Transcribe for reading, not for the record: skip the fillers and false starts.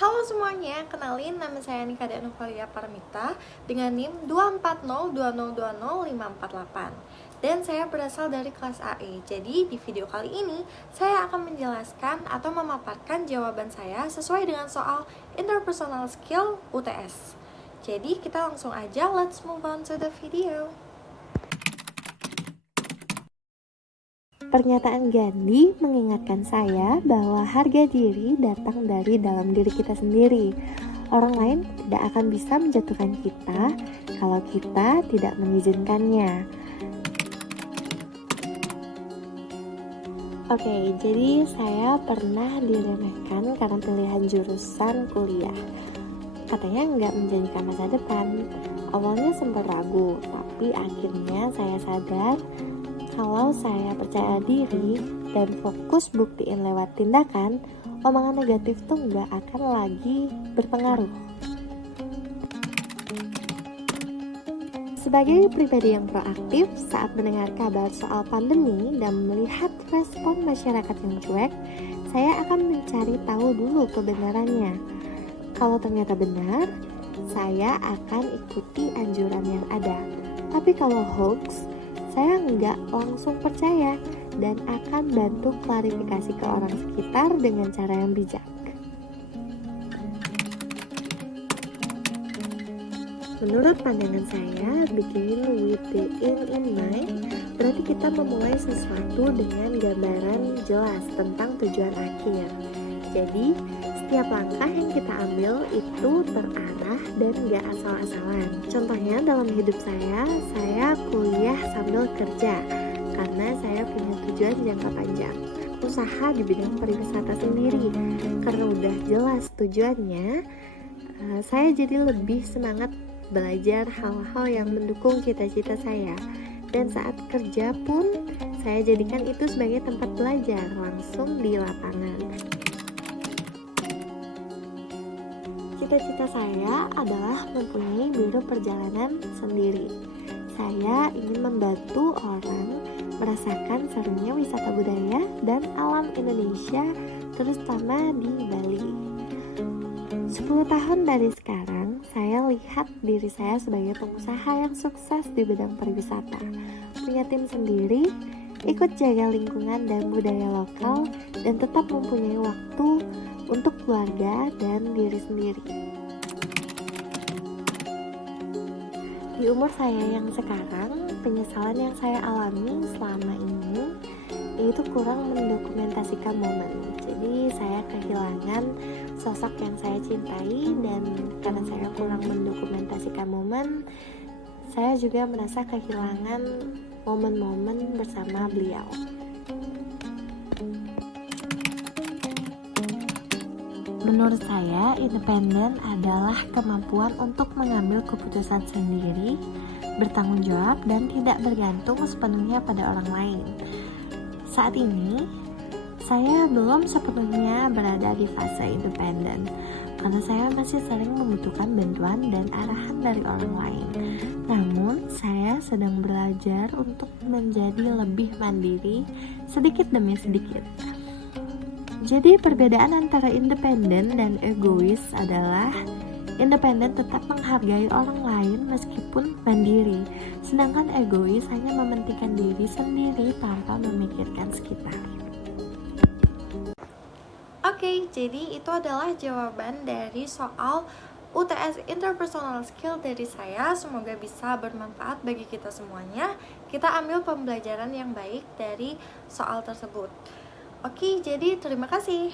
Halo semuanya, kenalin nama saya Nika Danuvalia Paramita dengan NIM 24020200548. Dan saya berasal dari kelas AE. Jadi di video kali ini saya akan menjelaskan atau memaparkan jawaban saya sesuai dengan soal Interpersonal Skill UTS. Jadi kita langsung aja, let's move on to the video. Pernyataan Gandhi mengingatkan saya bahwa harga diri datang dari dalam diri kita sendiri. Orang lain tidak akan bisa menjatuhkan kita kalau kita tidak mengizinkannya. Oke, jadi saya pernah diremehkan karena pilihan jurusan kuliah. Katanya nggak menjanjikan masa depan. Awalnya sempat ragu, tapi akhirnya saya sadar kalau saya percaya diri dan fokus buktiin lewat tindakan, omongan negatif tuh nggak akan lagi berpengaruh. Sebagai pribadi yang proaktif saat mendengar kabar soal pandemi dan melihat respon masyarakat yang cuek, saya akan mencari tahu dulu kebenarannya. Kalau ternyata benar, saya akan ikuti anjuran yang ada. Tapi kalau hoax, saya nggak langsung percaya dan akan bantu klarifikasi ke orang sekitar dengan cara yang bijak. Menurut pandangan saya, begin with the end in mind berarti kita memulai sesuatu dengan gambaran jelas tentang tujuan akhir. Jadi, setiap langkah yang kita ambil itu terarah dan gak asal-asalan. Contohnya dalam hidup saya kuliah sambil kerja karena saya punya tujuan jangka panjang. Usaha di bidang pariwisata sendiri, karena udah jelas tujuannya, saya jadi lebih semangat belajar hal-hal yang mendukung cita-cita saya. Dan saat kerja pun, saya jadikan itu sebagai tempat belajar langsung di lapangan. Cita-cita saya adalah mempunyai biro perjalanan sendiri. Saya ingin membantu orang merasakan serunya wisata budaya dan alam Indonesia, terutama di Bali. 10 tahun dari sekarang, saya lihat diri saya sebagai pengusaha yang sukses di bidang pariwisata. Punya tim sendiri, ikut jaga lingkungan dan budaya lokal, dan tetap mempunyai waktu untuk keluarga dan diri sendiri. Di umur saya yang sekarang, penyesalan yang saya alami selama ini yaitu kurang mendokumentasikan momen. Jadi saya kehilangan sosok yang saya cintai, dan karena saya kurang mendokumentasikan momen, saya juga merasa kehilangan momen-momen bersama beliau. Menurut saya, independen adalah kemampuan untuk mengambil keputusan sendiri, bertanggung jawab, dan tidak bergantung sepenuhnya pada orang lain. Saat ini, saya belum sepenuhnya berada di fase independen, karena saya masih sering membutuhkan bantuan dan arahan dari orang lain. Namun, saya sedang belajar untuk menjadi lebih mandiri sedikit demi sedikit. Jadi perbedaan antara independen dan egois adalah independen tetap menghargai orang lain meskipun mandiri, sedangkan egois hanya mementingkan diri sendiri tanpa memikirkan sekitar. Oke, jadi itu adalah jawaban dari soal UTS Interpersonal Skill dari saya. Semoga bisa bermanfaat bagi kita semuanya. Kita ambil pembelajaran yang baik dari soal tersebut. Oke, jadi terima kasih.